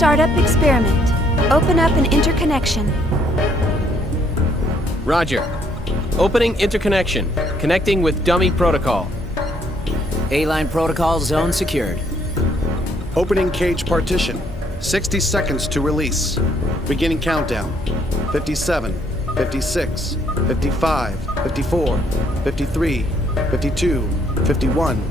Startup experiment. Open up an interconnection. Roger. Opening interconnection. Connecting with dummy protocol. A-line protocol zone secured. Opening cage partition. 60 seconds to release. Beginning countdown. 57, 56, 55, 54, 53, 52, 51.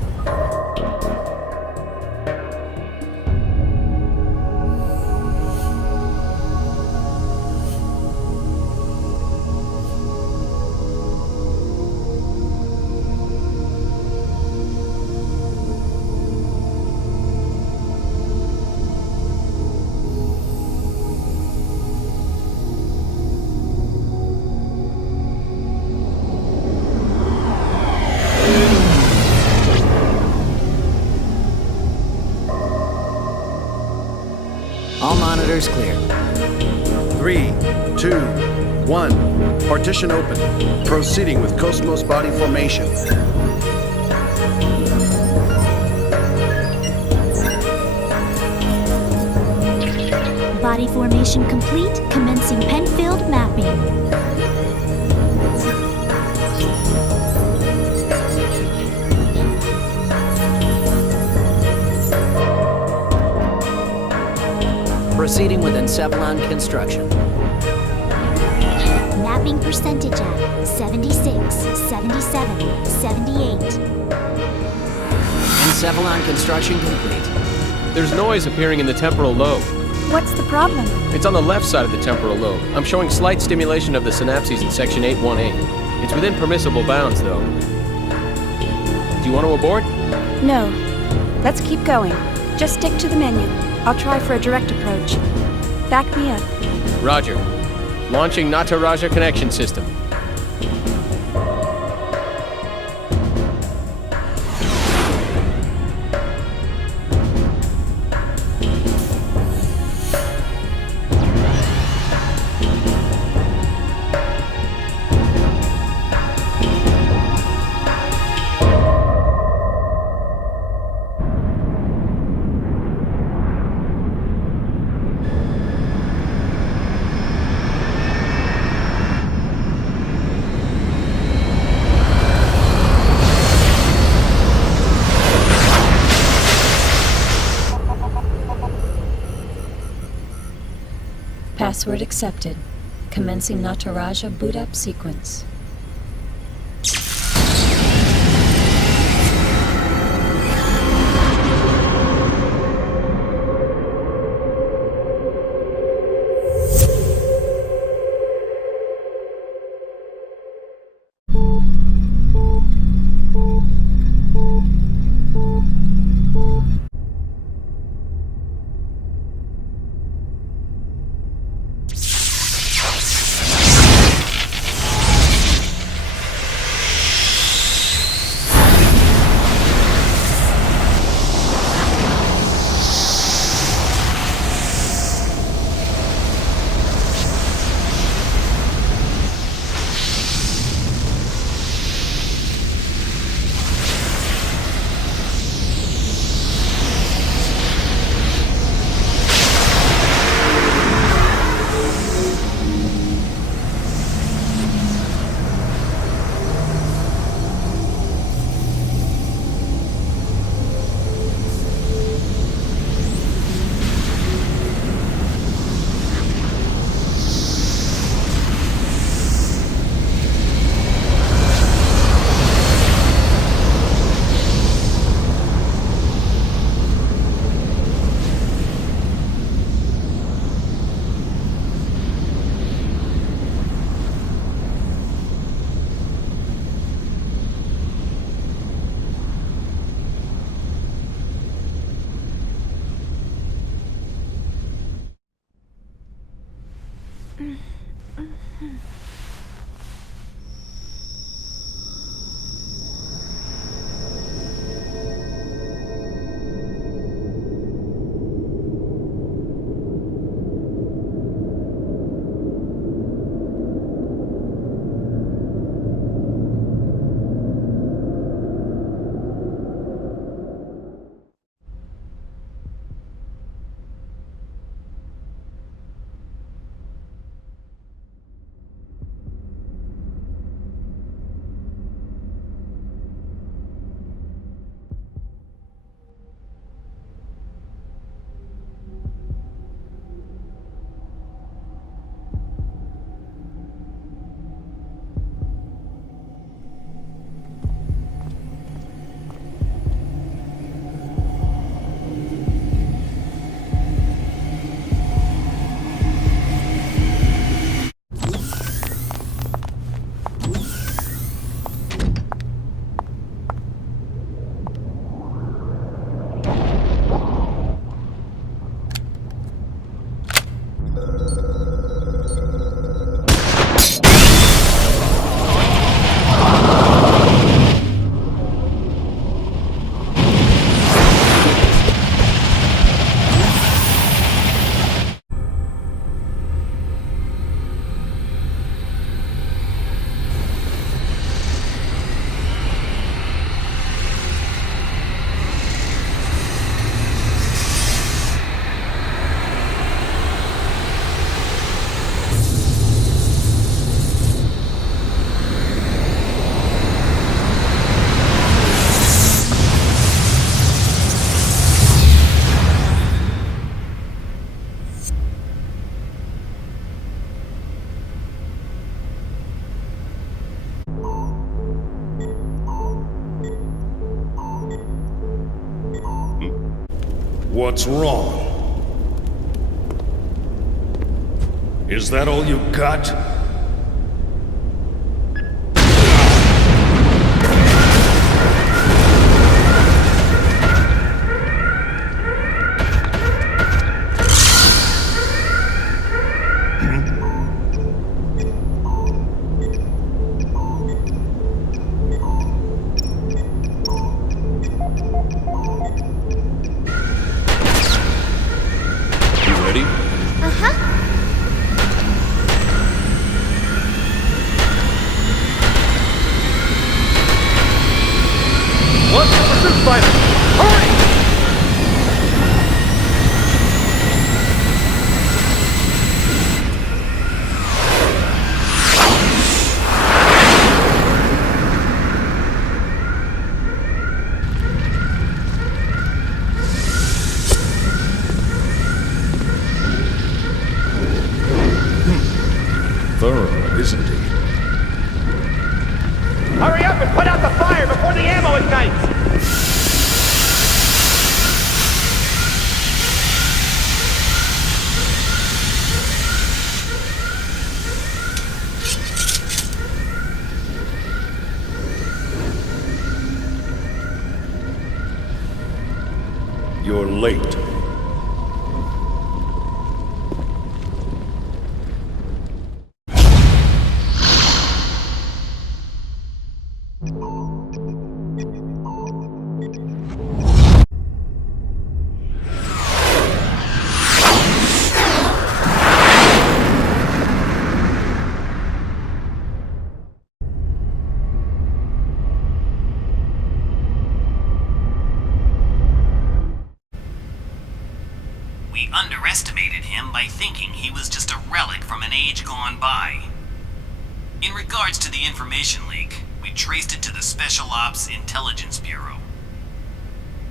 All monitors clear. 3, 2, 1. Partition open. Proceeding with Cosmos body formation. Body formation complete. Commencing pen-filled mapping. Proceeding with encephalon construction. Mapping percentage at 76, 77, 78. Encephalon construction complete. There's noise appearing in the temporal lobe. What's the problem? It's on the left side of the temporal lobe. I'm showing slight stimulation of the synapses in section 818. It's within permissible bounds, though. Do you want to abort? No. Let's keep going. Just stick to the menu. I'll try for a direct approach. Back me up. Roger. Launching Nataraja connection system. Password accepted. Commencing Nataraja boot up sequence. What's wrong? Is that all you got? Ready? What's the pursuit fighter? Hurry! Thorough, isn't he? Hurry up and put out the fire before the ammo ignites! You're late. We underestimated him by thinking he was just a relic from an age gone by. In regards to the information leak, we traced it to the Special Ops Intelligence Bureau.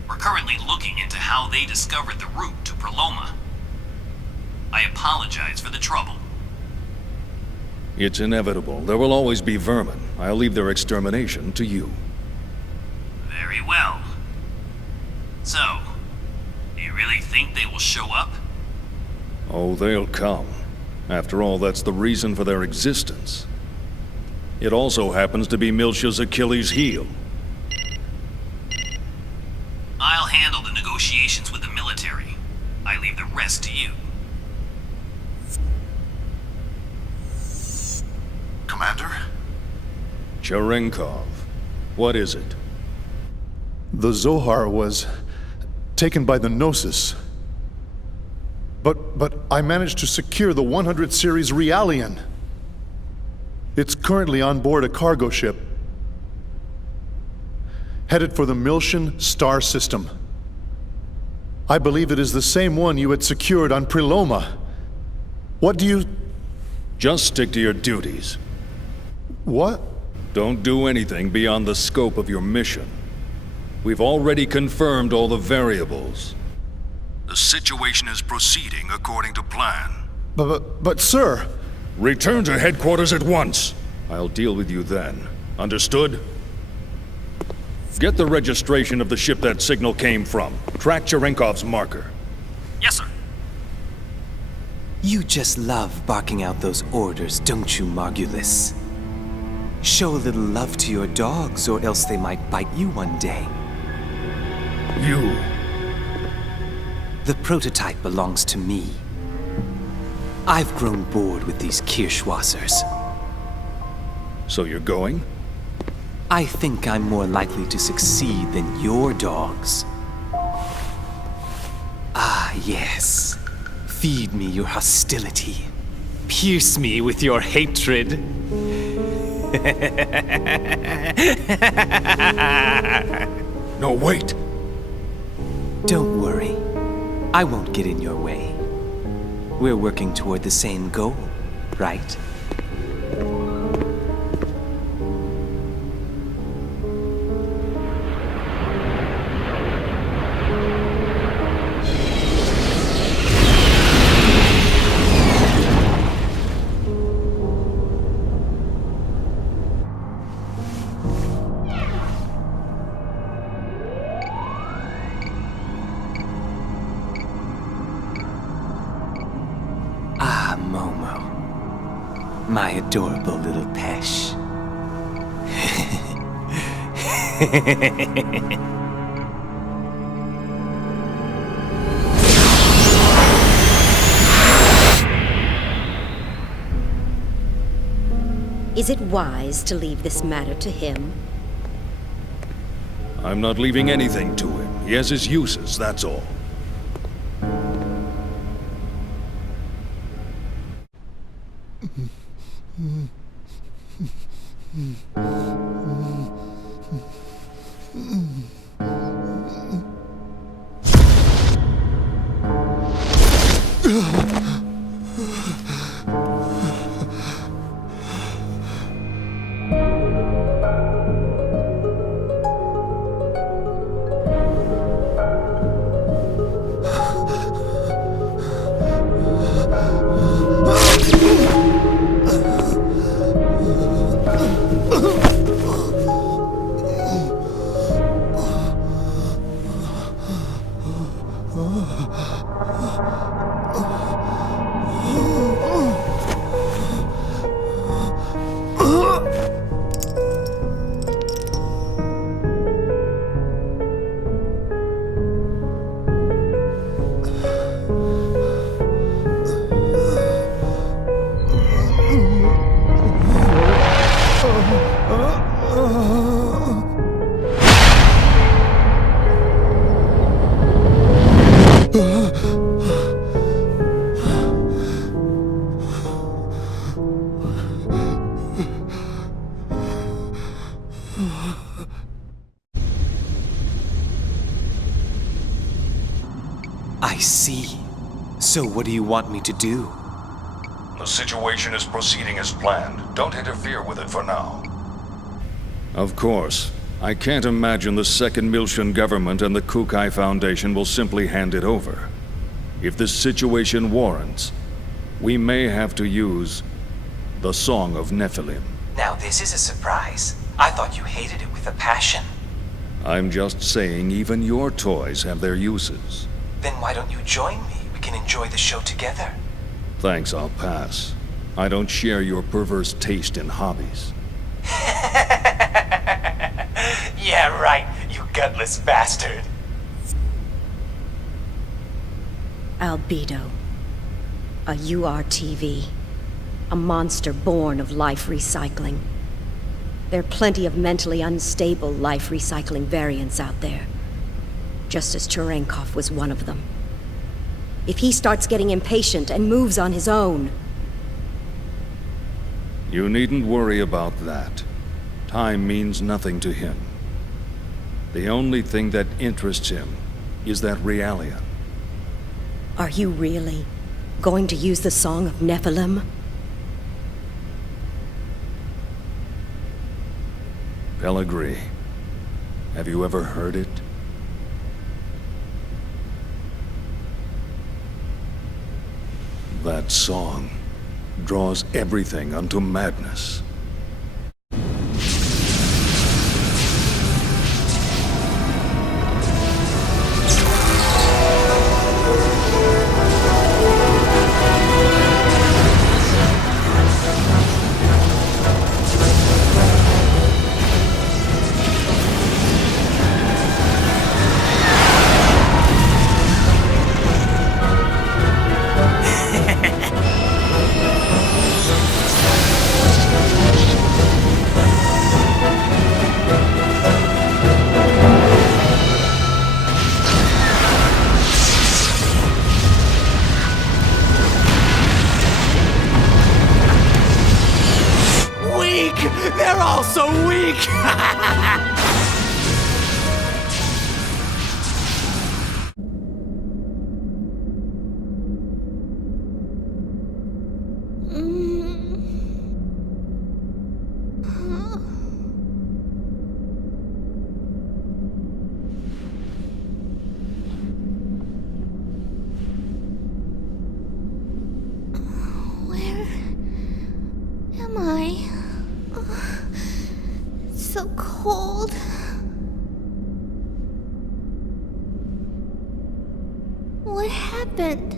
We're currently looking into how they discovered the route to Proloma. I apologize for the trouble. It's inevitable. There will always be vermin. I'll leave their extermination to you. Very well. So, do you really think they will show up? Oh, they'll come. After all, that's the reason for their existence. It also happens to be Miltia's Achilles' heel. I'll handle the negotiations with the military. I leave the rest to you. Commander? Cherenkov. What is it? The Zohar was taken by the Gnosis. But I managed to secure the 100 series Realian. It's currently on board a cargo ship, headed for the Miltian star system. I believe it is the same one you had secured on Preloma. What do you... Just stick to your duties. What? Don't do anything beyond the scope of your mission. We've already confirmed all the variables. The situation is proceeding according to plan. But sir... Return to headquarters at once. I'll deal with you then. Understood? Get the registration of the ship that signal came from. Track Cherenkov's marker. Yes, sir. You just love barking out those orders, don't you, Margulis? Show a little love to your dogs, or else they might bite you one day. You... The prototype belongs to me. I've grown bored with these Kirschwassers. So you're going? I think I'm more likely to succeed than your dogs. Ah, yes. Feed me your hostility. Pierce me with your hatred. No, wait! Don't worry. I won't get in your way. We're working toward the same goal, right? My adorable little Pesh. Is it wise to leave this matter to him? I'm not leaving anything to him. He has his uses, that's all. I see. So what do you want me to do? The situation is proceeding as planned. Don't interfere with it for now. Of course. I can't imagine the Second Miltian government and the Kukai Foundation will simply hand it over. If this situation warrants, we may have to use the Song of Nephilim. Now this is a surprise. I thought you hated it with a passion. I'm just saying even your toys have their uses. Then why don't you join me? We can enjoy the show together. Thanks, I'll pass. I don't share your perverse taste in hobbies. Yeah, right, you gutless bastard. Albedo. A URTV. A monster born of life recycling. There are plenty of mentally unstable life recycling variants out there. Just as Cherenkov was one of them. If he starts getting impatient and moves on his own... You needn't worry about that. Time means nothing to him. The only thing that interests him is that Realian. Are you really going to use the Song of Nephilim? Pellegrini. Have you ever heard it? That song draws everything unto madness. You're all so weak! It's so cold. What happened?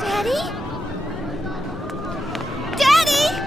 Daddy? Daddy!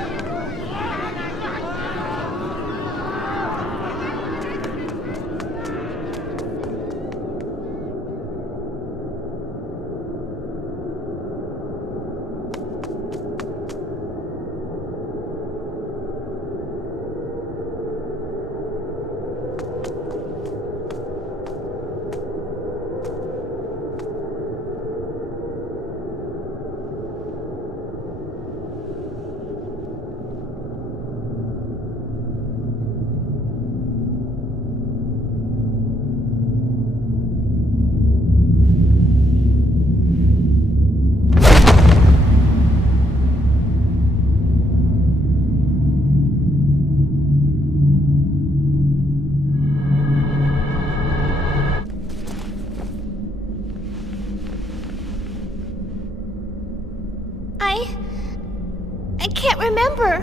I can't remember.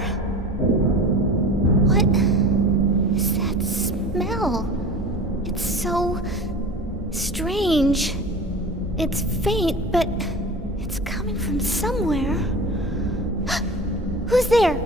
What is that smell? It's so strange. It's faint, but it's coming from somewhere. Who's there?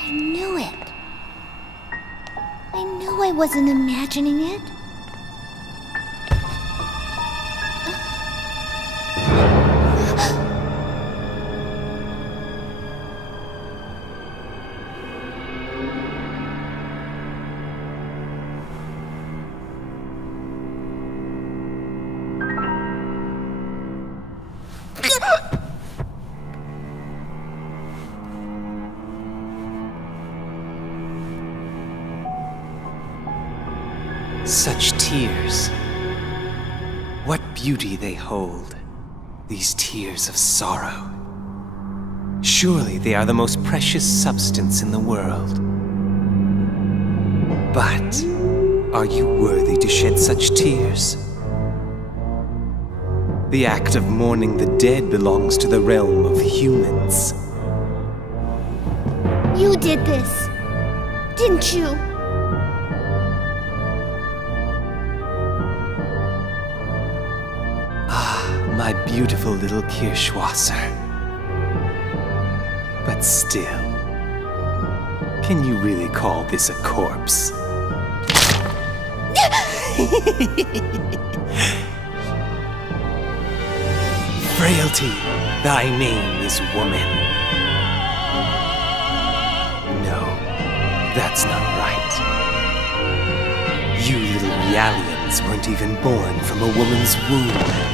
I knew it. I knew I wasn't imagining it. Such tears. What beauty they hold, these tears of sorrow. Surely they are the most precious substance in the world. But are you worthy to shed such tears? The act of mourning the dead belongs to the realm of humans. You did this, didn't you? My beautiful little Kirschwasser. But still, can you really call this a corpse? Frailty, thy name is woman. No, that's not right. You little Realians weren't even born from a woman's womb.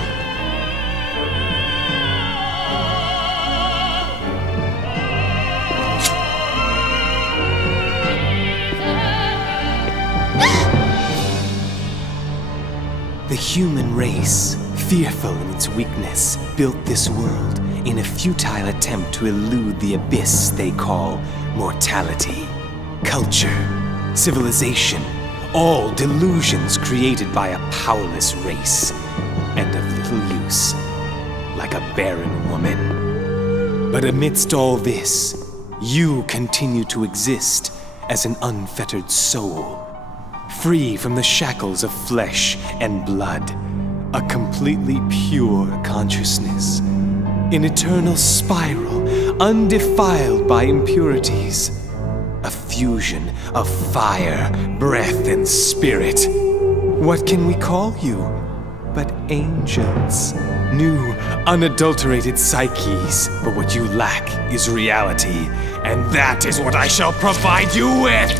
The human race, fearful in its weakness, built this world in a futile attempt to elude the abyss they call mortality. Culture, civilization, all delusions created by a powerless race, and of little use, like a barren woman. But amidst all this, you continue to exist as an unfettered soul, free from the shackles of flesh and blood, a completely pure consciousness, an eternal spiral undefiled by impurities, a fusion of fire, breath, and spirit. What can we call you but angels? New, unadulterated psyches, but what you lack is reality, and that is what I shall provide you with!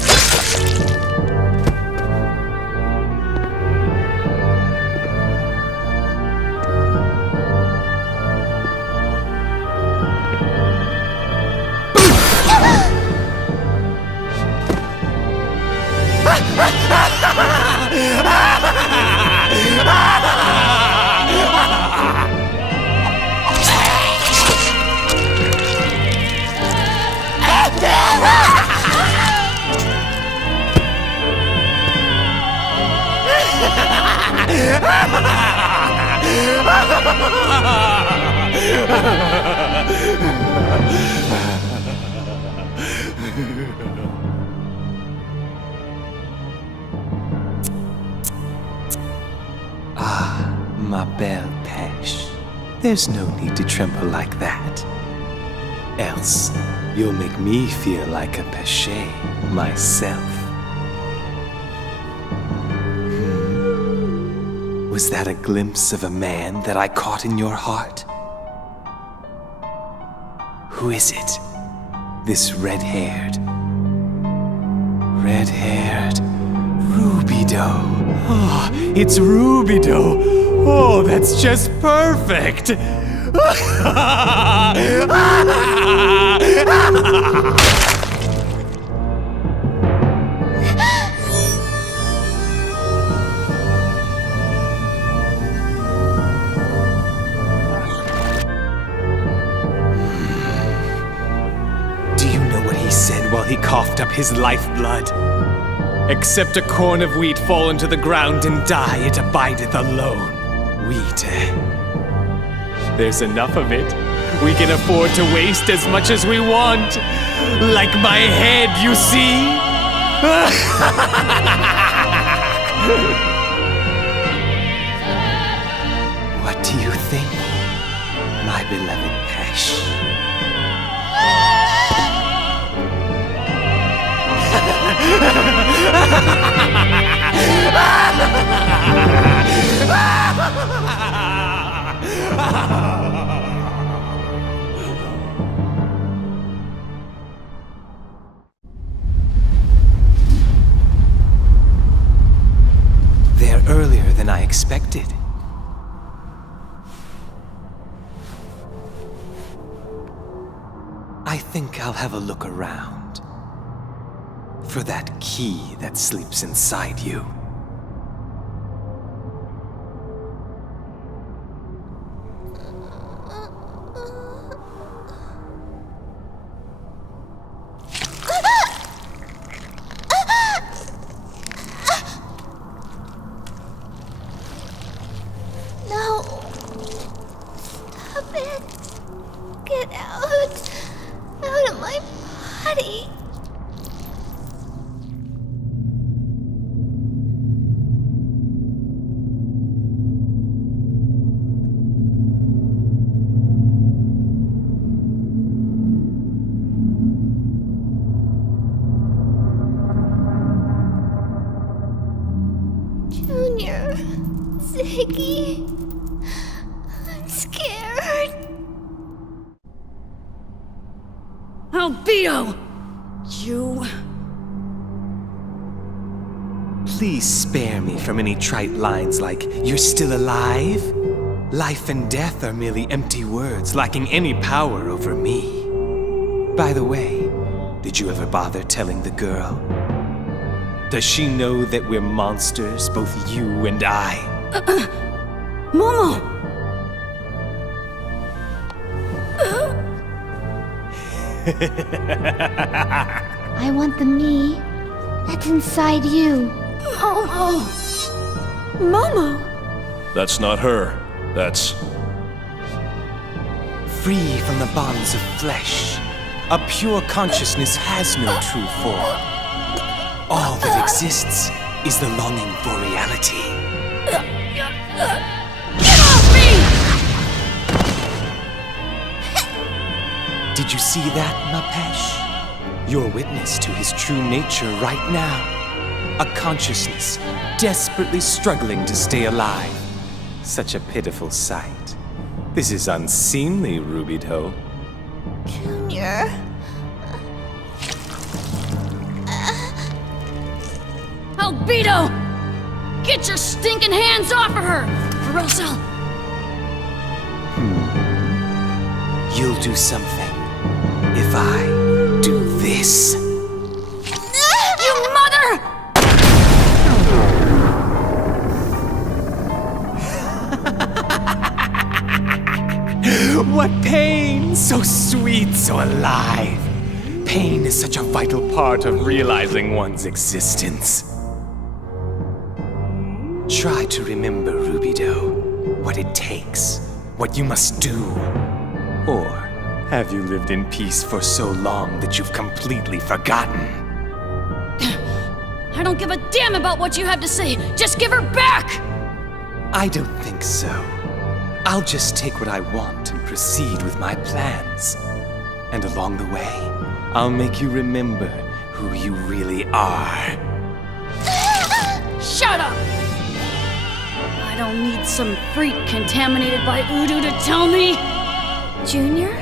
Ah, ma belle pêche. There's no need to tremble like that. Else, you'll make me feel like a péché myself. Was that a glimpse of a man that I caught in your heart? Who is it? This red-haired Rubido. Oh, it's Rubido. Oh, that's just perfect. Do you know what he said while he coughed up his lifeblood? Except a corn of wheat fall into the ground and die, it abideth alone. Wheat. There's enough of it. We can afford to waste as much as we want. Like my head, you see? What do you think, my beloved Pesh? They're earlier than I expected. I think I'll have a look around for that key that sleeps inside you. No. Stop it. Get out. Out of my body. Junior, Ziggy, I'm scared. Albedo! You... Please spare me from any trite lines like, "You're still alive?" Life and death are merely empty words, lacking any power over me. By the way, did you ever bother telling the girl? Does she know that we're monsters, both you and I? Momo! I want the me that's inside you. Momo! Momo! That's not her. That's... Free from the bonds of flesh, a pure consciousness has no true form. All that exists is the longing for reality. Get off me! Did you see that, Mapesh? You're witness to his true nature right now. A consciousness desperately struggling to stay alive. Such a pitiful sight. This is unseemly, Ruby Doe. Junior. Albedo! Get your stinking hands off of her! Or else I'll... You'll do something if I do this. You mother! What pain! So sweet, so alive. Pain is such a vital part of realizing one's existence. Try to remember, Ruby Doe, what it takes, what you must do. Or have you lived in peace for so long that you've completely forgotten? I don't give a damn about what you have to say! Just give her back! I don't think so. I'll just take what I want and proceed with my plans. And along the way, I'll make you remember who you really are. Shut up! I don't need some freak contaminated by Udu to tell me! Junior?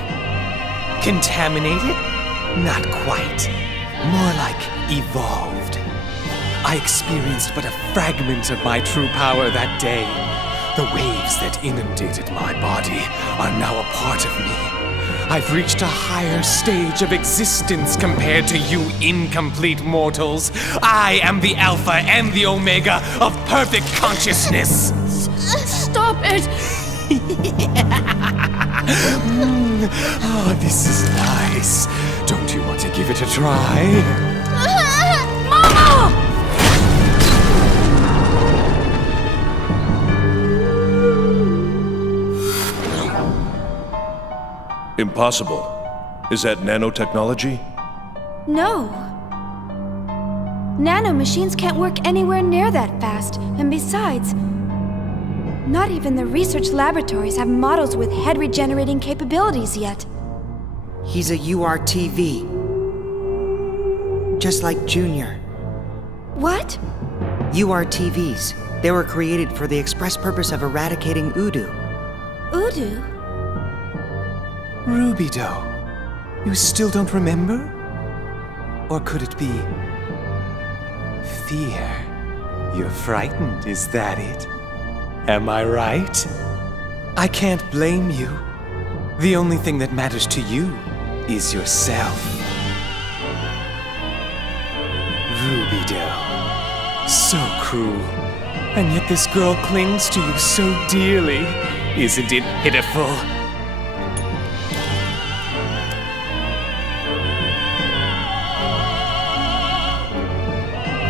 Contaminated? Not quite. More like evolved. I experienced but a fragment of my true power that day. The waves that inundated my body are now a part of me. I've reached a higher stage of existence compared to you incomplete mortals. I am the Alpha and the Omega of perfect consciousness. Stop it! Oh, this is nice. Don't you want to give it a try? Mama! Impossible. Is that nanotechnology? No. Nano machines can't work anywhere near that fast, and besides, not even the research laboratories have models with head regenerating capabilities yet. He's a URTV. Just like Junior. What? URTVs. They were created for the express purpose of eradicating Udu. Udu? Ruby Doe, you still don't remember? Or could it be fear? You're frightened, is that it? Am I right? I can't blame you. The only thing that matters to you is yourself. Ruby Doe, so cruel. And yet this girl clings to you so dearly. Isn't it pitiful?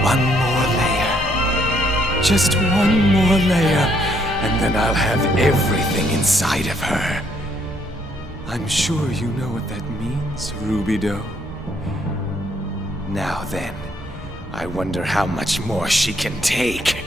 One more layer. Just one more layer, and then I'll have everything inside of her. I'm sure you know what that means, Ruby Doe. Now then, I wonder how much more she can take.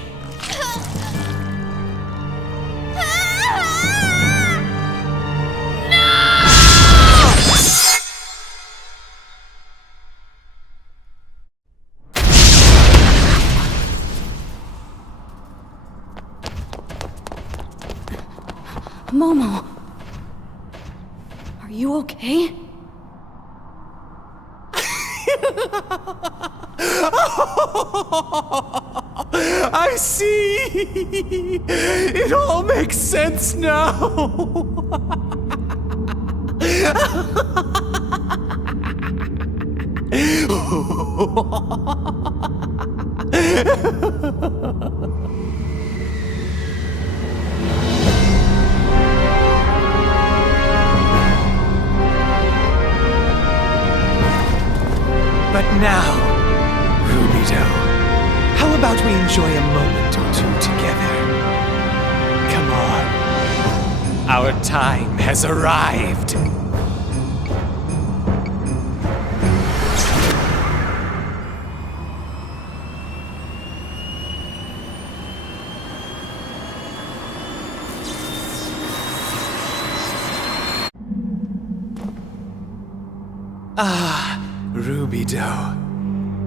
Momo, are you okay? I see! It all makes sense now! But now, Ruby Doe, how about we enjoy a moment or two together? Come on. Our time has arrived. Ah, Rubidoux.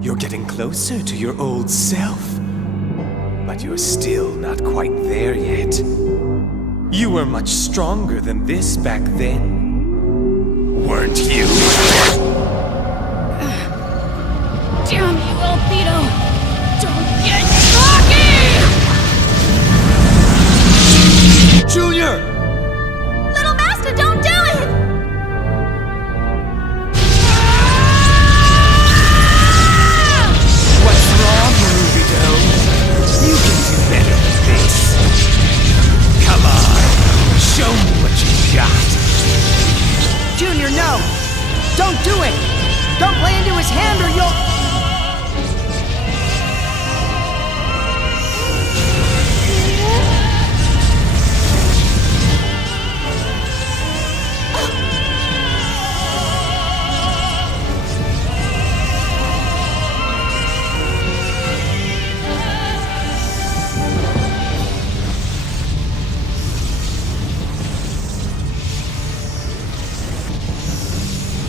You're getting closer to your old self. But you're still not quite there yet. You were much stronger than this back then. Weren't you? Damn you, Albedo! Don't get cocky! Junior! Little Master, don't do it! What's wrong, Rubidoux? You can do better than this. Come on, show me what you got. Junior, no! Don't do it! Don't play into his hand or you'll...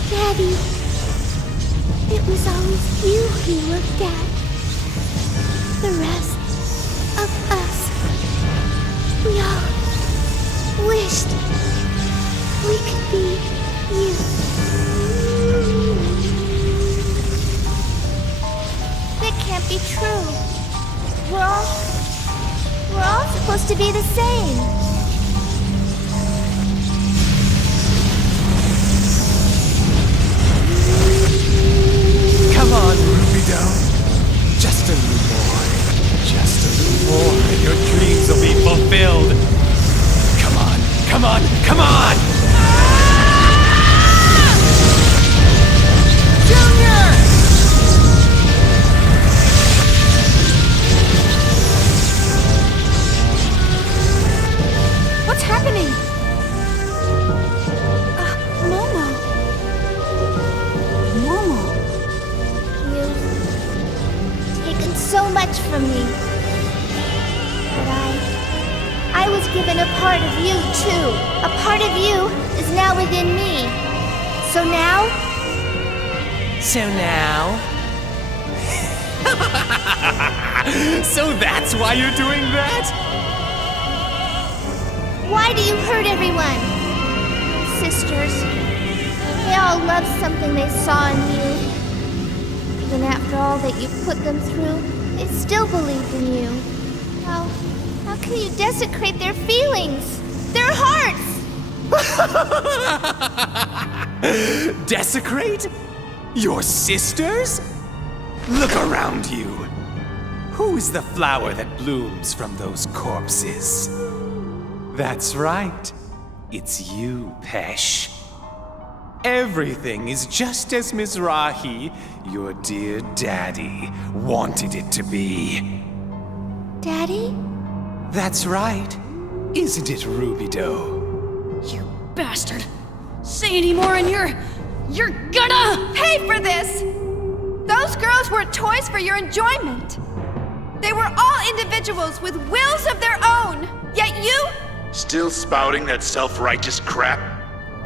Daddy, it was always you he looked at. The rest of us, we all wished we could be you. That can't be true. We're all supposed to be the same. Come on, Rubidoux. Just a little more. Just a little more, and your dreams will be fulfilled. Come on, come on, come on! Junior! What's happening? Momo. Momo. You've taken so much from me. But I was given a part of you, too. A part of you is now within me. So now? So now? So that's why you're doing that? Why do you hurt everyone? Sisters. They all loved something they saw in you. Even after all that you put them through, they still believed in you. How can you desecrate their feelings? Their hearts? Desecrate? Your sisters? Look around you. Who is the flower that blooms from those corpses? That's right. It's you, Pesh. Everything is just as Mizrahi, your dear daddy, wanted it to be. Daddy? That's right. Isn't it, Rubidoux? You bastard! Say any more and you're gonna Pay for this! Those girls were toys for your enjoyment. They were all individuals with wills of their own. Yet you... Still spouting that self-righteous crap?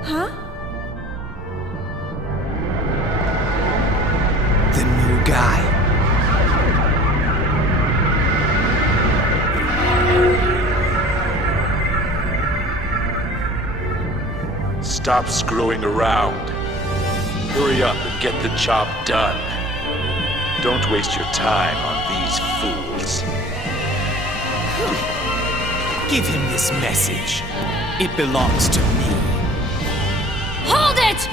Huh? The new guy. Stop screwing around. Hurry up and get the job done. Don't waste your time on these fools. Give him this message. It belongs to me. Hold it!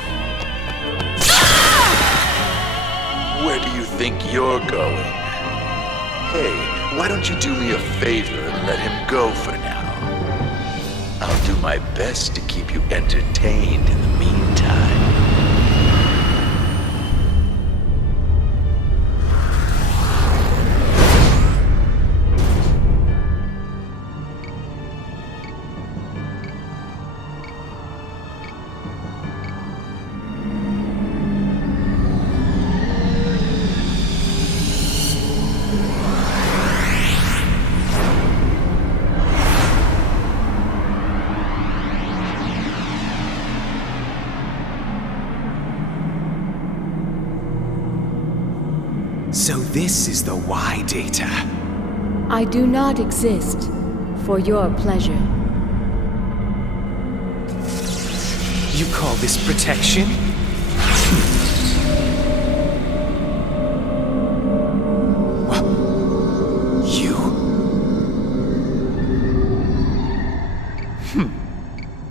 Where do you think you're going? Hey, why don't you do me a favor and let him go for now? I'll do my best to keep you entertained in the meantime. this is the Y data. I do not exist for your pleasure. You call this protection? Well, you...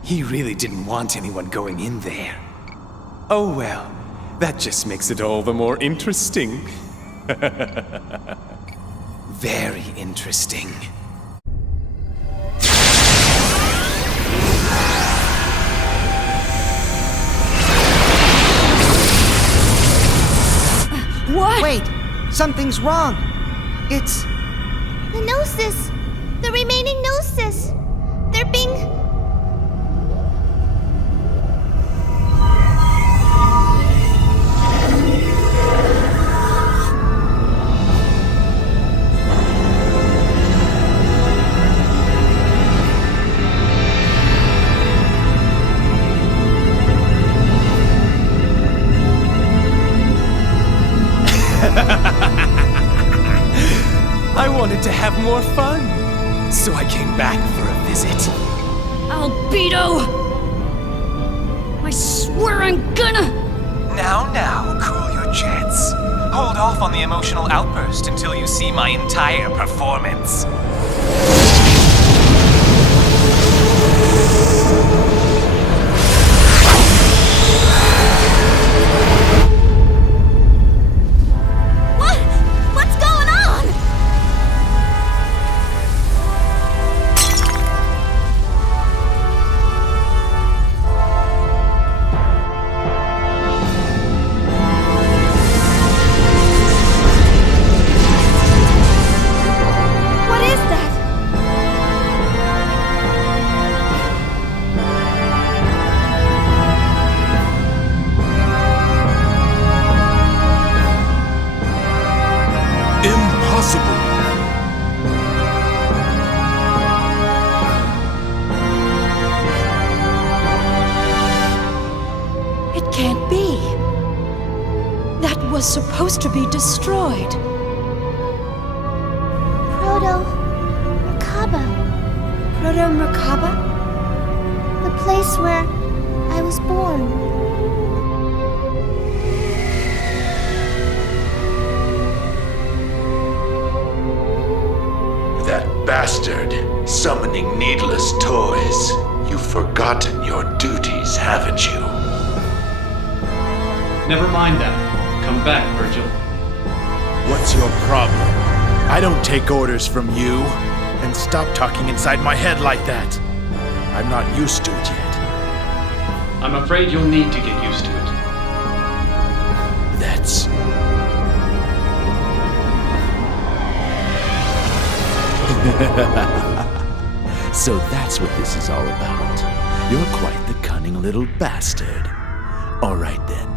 He really didn't want anyone going in there. Oh well, that just makes it all the more interesting. Very interesting. What? Wait, something's wrong. It's... The Gnosis! The remaining Gnosis! They're being... I wanted to have more fun, so I came back for a visit. Albedo! I swear I'm gonna... Now, cool your jets. Hold off on the emotional outburst until you see my entire performance. What's going on? What is that? Impossible! It can't be. That was supposed to be destroyed. Proto-Merkaba. Proto-Merkaba? The place where I was born. That bastard, summoning needless toys. You've forgotten your duties, haven't you? Never mind that. Come back, Virgil. What's your problem? I don't take orders from you. And stop talking inside my head like that. I'm not used to it yet. I'm afraid you'll need to get used to it. That's... So that's what this is all about. You're quite the cunning little bastard. All right then.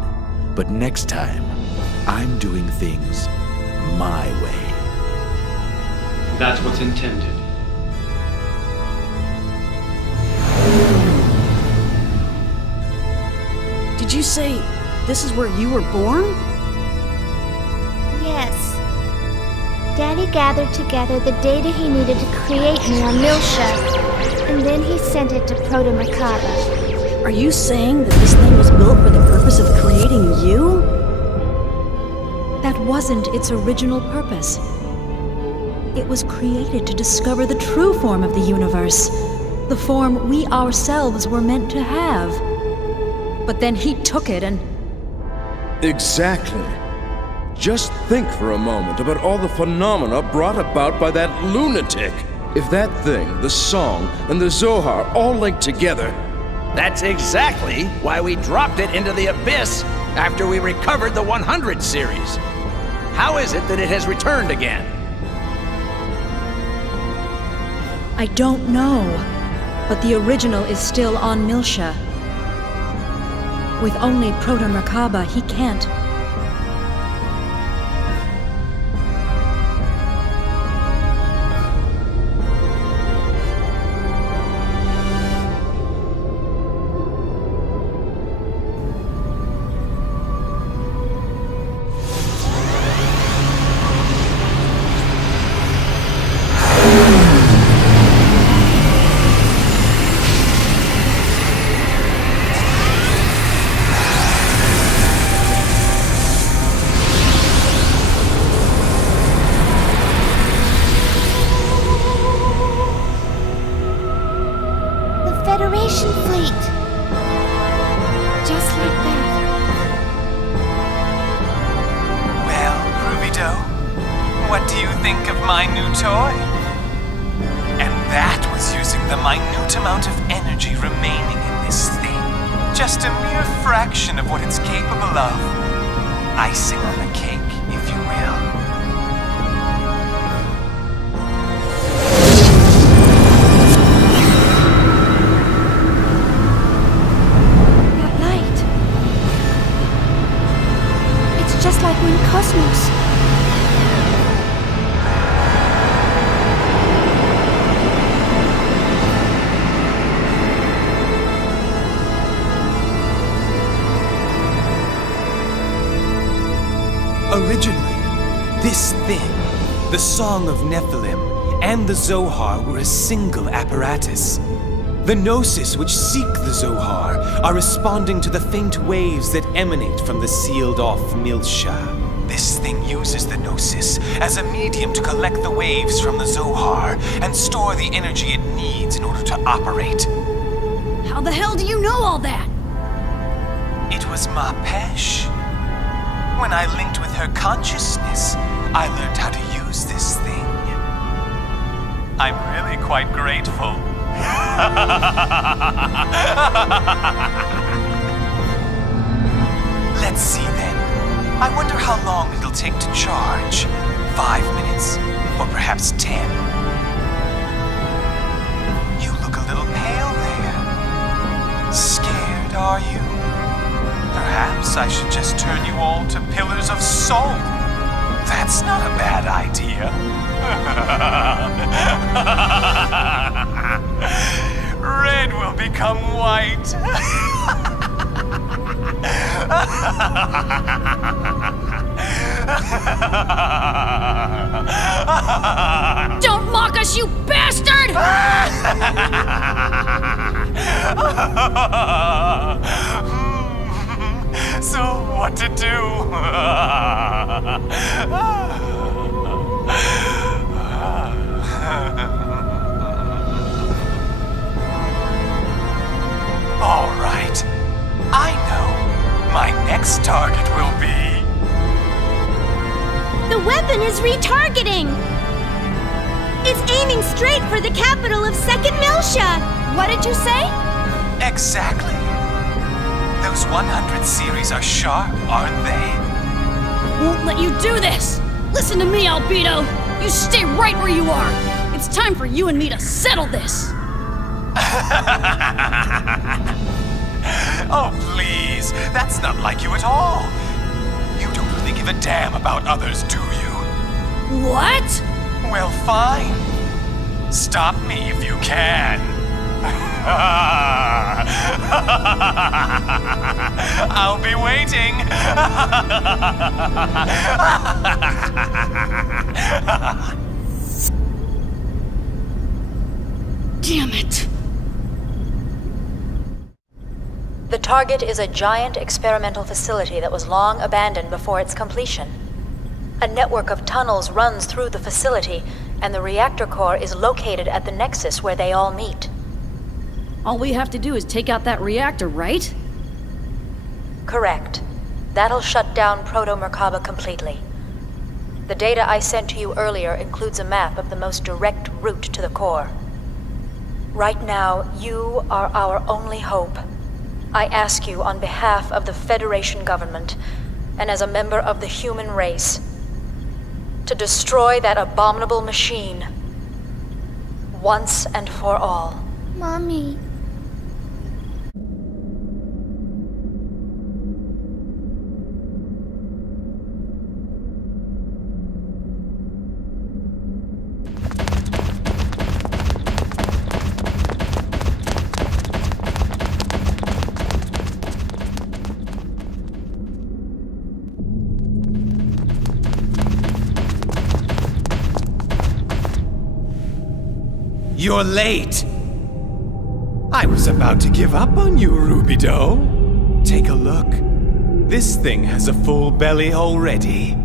But next time, I'm doing things my way. That's what's intended. Did you say this is where you were born? Yes. Daddy gathered together the data he needed to create me on Milsha, and then he sent it to Proto-Merkaba. Are you saying that this thing was built for the purpose of creating you? That wasn't its original purpose. It was created to discover the true form of the universe, the form we ourselves were meant to have. But then he took it and... Exactly. Just think for a moment about all the phenomena brought about by that lunatic. If that thing, the song, and the Zohar all linked together... That's exactly why we dropped it into the abyss after we recovered the 100 series. How is it that it has returned again? I don't know, but the original is still on Milsha. With only Proto-Merkaba, he can't. formation fleet. Just like that. Well, Rubido, what do you think of my new toy? And that was using the minute amount of energy remaining in this thing. Just a mere fraction of what it's capable of. Icing on the cake, if you will. That light. It's just like we're in Cosmos. Originally, this thing, the Song of Nephilim, and the Zohar were a single apparatus. The Gnosis which seek the Zohar are responding to the faint waves that emanate from the sealed-off Milsha. This thing uses the Gnosis as a medium to collect the waves from the Zohar and store the energy it needs in order to operate. How the hell do you know all that? It was Ma Pesh. When I linked with her consciousness, I learned how to use this thing. I'm really quite grateful. Let's see then. I wonder how long it'll take to charge. 5 minutes, or perhaps 10. You look a little pale there. Scared, are you? Perhaps I should just turn you all to pillars of salt. That's not a bad idea. Red will become white. Don't mock us, you bastard! So, what to do? All right. I know. My next target will be... The weapon is retargeting! It's aiming straight for the capital of Second Milsha! What did you say? Exactly. Those 100 series are sharp, aren't they? Won't let you do this! Listen to me, Albedo! You stay right where you are! It's time for you and me to settle this! Oh, please. That's not like you at all. You don't really give a damn about others, do you? What? Well, fine. Stop me if you can. I'll be waiting. Damn it. The target is a giant experimental facility that was long abandoned before its completion. A network of tunnels runs through the facility, and the reactor core is located at the nexus where they all meet. All we have to do is take out that reactor, right? Correct. That'll shut down Proto-Merkaba completely. The data I sent to you earlier includes a map of the most direct route to the core. Right now, you are our only hope. I ask you on behalf of the Federation government, and as a member of the human race, to destroy that abominable machine, once and for all. Mommy. You're late. I was about to give up on you, Rubido. Take a look. This thing has a full belly already.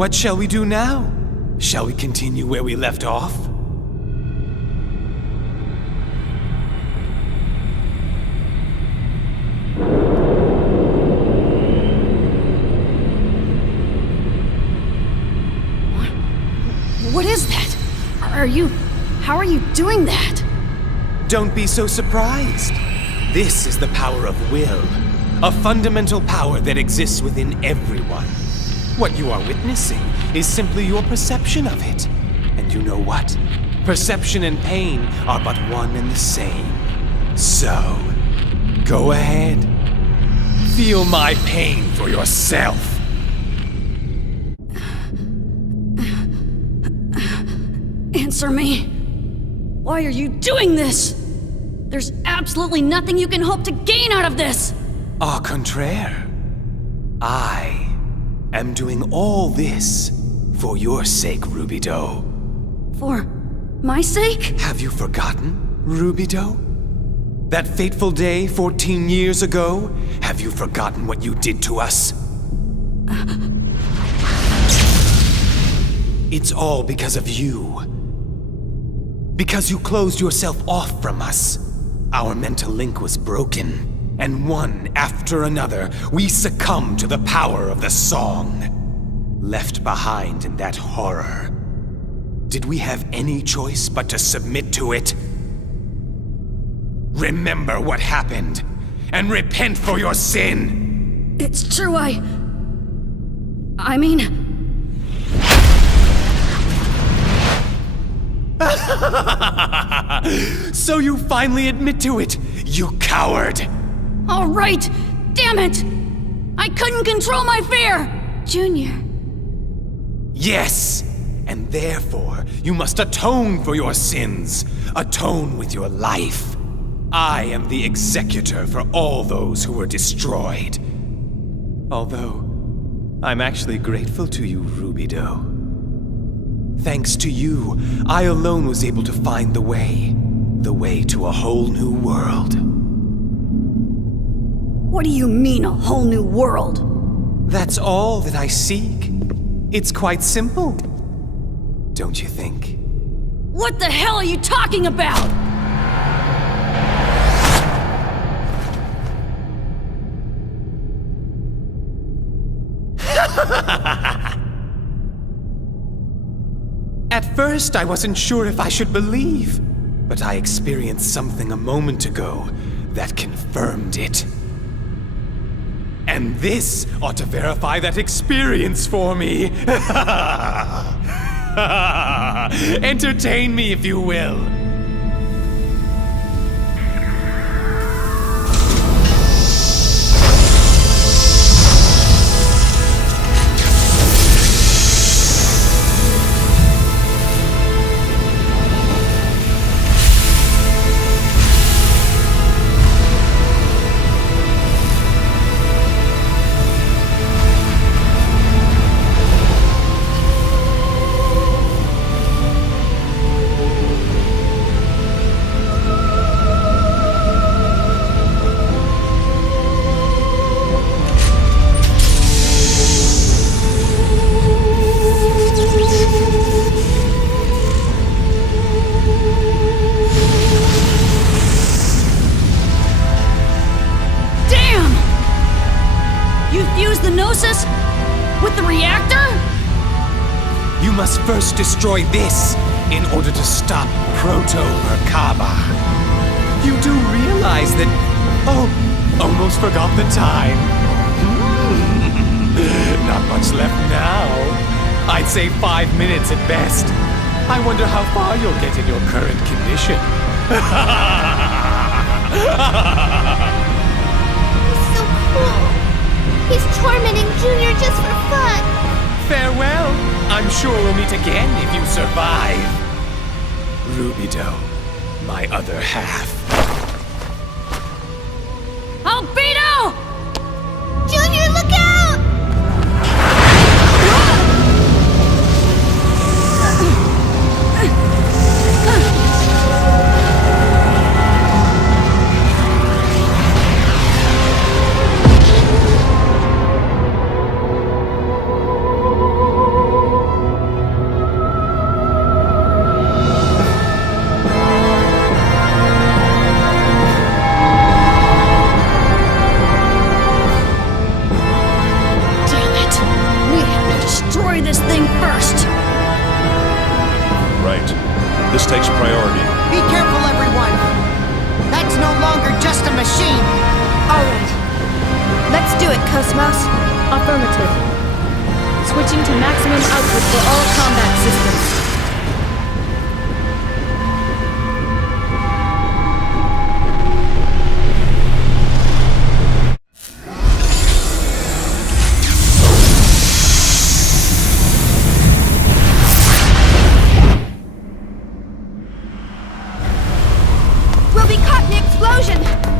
What shall we do now? Shall we continue where we left off? What is that? How are you doing that? Don't be so surprised. This is the power of will, a fundamental power that exists within everyone. What you are witnessing is simply your perception of it. And you know what? Perception and pain are but one and the same. So, go ahead. Feel my pain for yourself. Answer me. Why are you doing this? There's absolutely nothing you can hope to gain out of this! Au contraire. I am doing all this for your sake, Rubidoux. For my sake? Have you forgotten, Rubidoux? That fateful day 14 years ago? Have you forgotten what you did to us? It's all because of you. Because you closed yourself off from us. Our mental link was broken, and one after another, we succumbed to the power of the song. Left behind in that horror. Did we have any choice but to submit to it? Remember what happened, and repent for your sin! It's true, I mean... So you finally admit to it, you coward! All right! Damn it! I couldn't control my fear! Junior. Yes! And therefore, you must atone for your sins. Atone with your life. I am the executor for all those who were destroyed. Although, I'm actually grateful to you, Rubidoux. Thanks to you, I alone was able to find the way to a whole new world. What do you mean, a whole new world? That's all that I seek. It's quite simple. Don't you think? What the hell are you talking about? At first, I wasn't sure if I should believe, but I experienced something a moment ago that confirmed it. And this ought to verify that experience for me. Entertain me, if you will. With the reactor? You must first destroy this in order to stop Proto-Merkaba. You do realize that... Oh, almost forgot the time. Not much left now. I'd say 5 minutes at best. I wonder how far you'll get in your current condition. He's so cruel. He's tormenting Junior just for fun. Farewell. I'm sure we'll meet again if you survive. Rubidoux, my other half. Albedo! Junior, look out! takes priority. Be careful, everyone! That's no longer just a machine! All right. Let's do it, Cosmos. Affirmative. Switching to maximum output for all combat systems. We'll be caught in the explosion!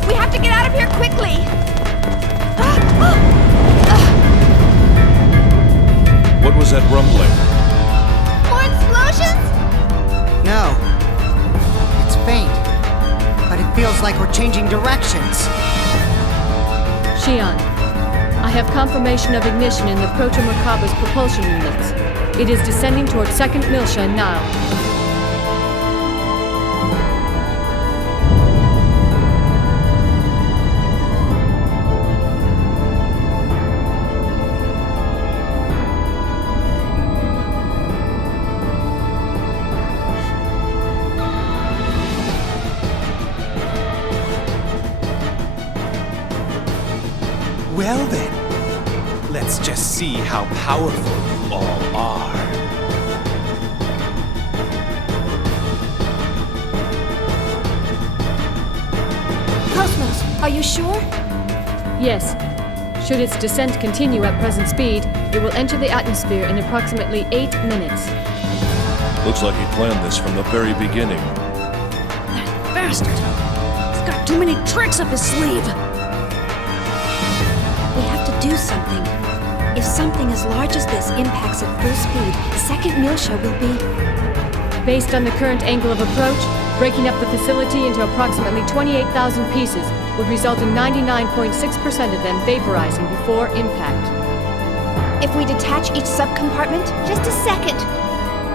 We have to get out of here quickly! What was that rumbling? More explosions? No. It's faint. But it feels like we're changing directions. Xian, I have confirmation of ignition in the Proto-Merkaba's propulsion units. It is descending towards 2nd Miltia now. Well then, let's just see how powerful you all are. Cosmos, are you sure? Yes. Should its descent continue at present speed, it will enter the atmosphere in approximately 8 minutes. Looks like he planned this from the very beginning. Bastard! He's got too many tricks up his sleeve! We have to do something. If something as large as this impacts at full speed, 2nd Miltia will be... Based on the current angle of approach, breaking up the facility into approximately 28,000 pieces would result in 99.6% of them vaporizing before impact. If we detach each subcompartment? Just a second.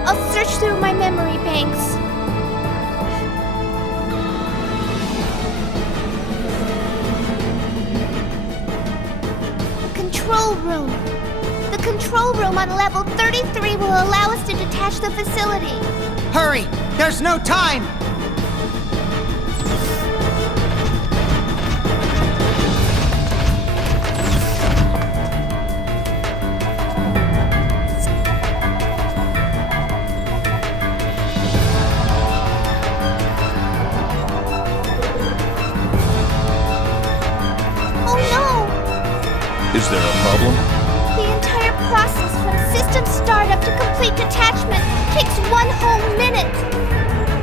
I'll search through my memory banks. Control room. The control room on level 33 will allow us to detach the facility. Hurry! There's no time! Oh no! Is there a problem? The entire process from system startup to complete detachment takes 1 whole minute.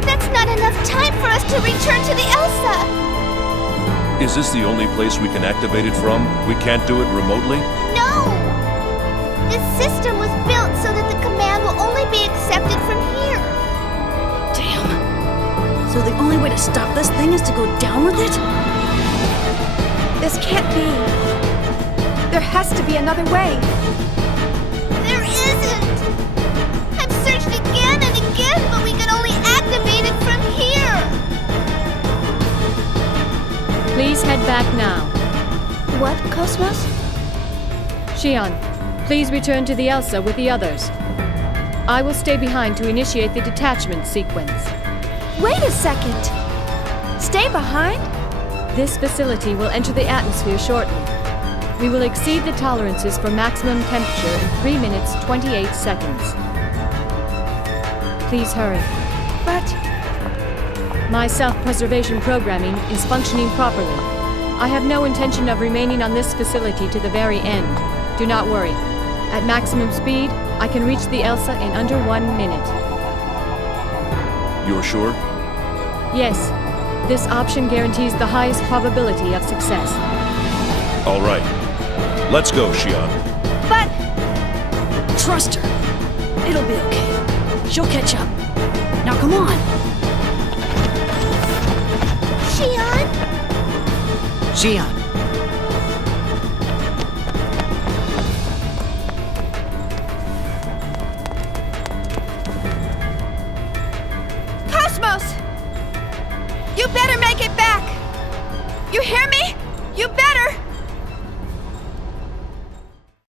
That's not enough time for us to return to the Elsa. Is this the only place we can activate it from? We can't do it remotely? No! This system was built so that the command will only be accepted from here. Damn. So the only way to stop this thing is to go down with it? This can't be. There has to be another way. There isn't! I've searched again and again, but we can only activate it from here! Please head back now. What, Cosmos? Xian, please return to the Elsa with the others. I will stay behind to initiate the detachment sequence. Wait a second! Stay behind? This facility will enter the atmosphere shortly. We will exceed the tolerances for maximum temperature in 3 minutes 28 seconds. Please hurry. But... My self-preservation programming is functioning properly. I have no intention of remaining on this facility to the very end. Do not worry. At maximum speed, I can reach the Elsa in under 1 minute. You're sure? Yes. This option guarantees the highest probability of success. All right. Let's go, Xian. But... Trust her. It'll be okay. She'll catch up. Now come on. Xian? Xian. Cosmos! You better make it back! You hear me?